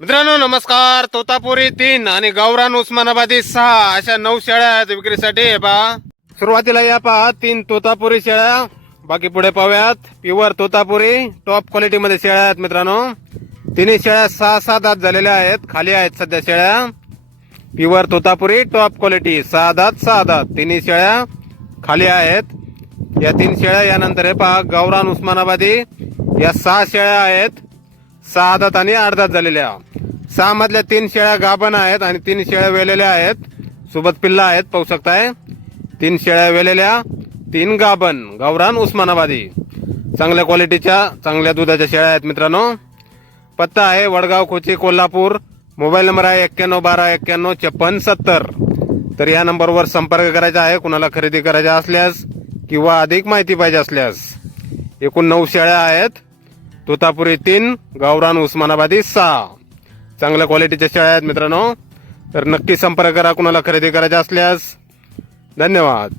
मित्रांनो नमस्कार. तोतापुरी 3 आणि गावरान उस्मानाबादी 6 अशा 9 शेळ्या आहेत विक्रीसाठी. हे पहा, सुरुवातीला या पहा 3 तोतापुरी शेळ्या. बाकी पुढे पाहूयात. प्युअर तोतापुरी टॉप क्वालिटी मध्ये शेळ्या आहेत मित्रांनो. तिन्ही शेळ्या 6-7 दात झालेल्या आहेत. खाली आहेत सध्या शेळ्या. प्युअर तोतापुरी टॉप क्वालिटी 6 दात 6 दात तिन्ही शेळ्या खाली आहेत. या 3 शेळ्या. यानंतर हे पहा गावरान उस्मानाबादी या 6 शेळ्या आहेत. 6 दात आणि 8 दात झालेल्या. 6 मधल्या 3 शेळ्या गाभण आहेत आणि 3 शेळ्या वेलेल्या आहेत. सोबत पिल्ला आहेत पाहू शकताय. 3 शेळ्या वेलेल्या 3 गाभण गावरान उस्मानाबादी चांगल्या क्वालिटीच्या चांगल्या दुधाच्या शेळ्या आहेत मित्रांनो. पत्ता आहे वडगाव खोची कोल्हापूर. मोबाईल नंबर आहे 9112915670. तर या नंबरवर संपर्क करायचा आहे कुणाला खरेदी करायच्या असल्यास किंवा अधिक माहिती पाहिजे असल्यास. एकूण 9 शेळ्या आहेत. तोतापुरी 3 गावरान उस्मानाबादी 6 चांगल्या क्वालिटीच्या शेळ्या आहेत मित्रांनो. तर नक्की संपर्क करा कुणाला खरेदी करायच्या असल्यास. धन्यवाद.